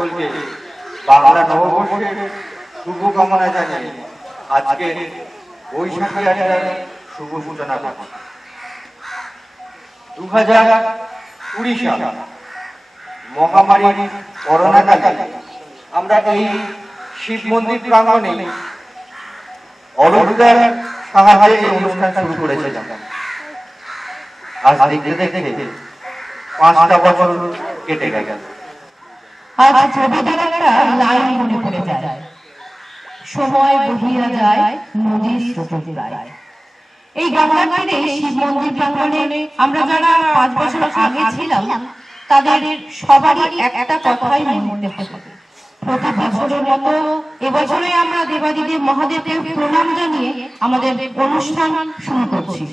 সকলকে বাংলা নববর্ষের শুভকামনা জানিয়ে আজকে বৈশাখী আড্ডার শুভ সূচনা করছি। 2020 সাল মহামারী করোনাকালে আমরা এই শিব মন্দির প্রাঙ্গণে অলৌকিক সাহায্যে এই অনুষ্ঠান শুরু করেছিলাম। আজ দেখতে দেখতে 5টা বছর কেটে গেল। আজ ছবিটার একটা লাইন মনে পড়ে যায়, সময় বহিয়া যায় নদীর স্রোতের প্রায়। এই গঙ্গার তীরে শিব মন্দির প্রাঙ্গণে আমরা যারা 5 বছর আগে ছিলাম তাদের সবারই একটা কথাই মনে হবে, প্রতি বছরের মতো এবছরে আমরা দেবাদিদেব মহাদেবকে প্রণাম জানিয়ে আমাদের অনুষ্ঠান শুরু করছি।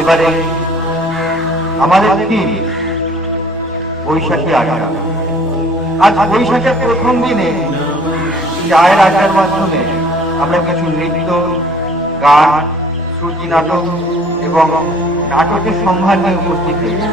এবারে আমাদের থিম বৈশাখী আড্ডা। আজ বৈশাখের প্রথম দিনে চায়ের আড্ডার মাধ্যমে আমরা কিছু নৃত্য, গান, শ্রুতি নাটক এবং নাটকের সম্ভার নিয়ে উপস্থিত হয়েছি।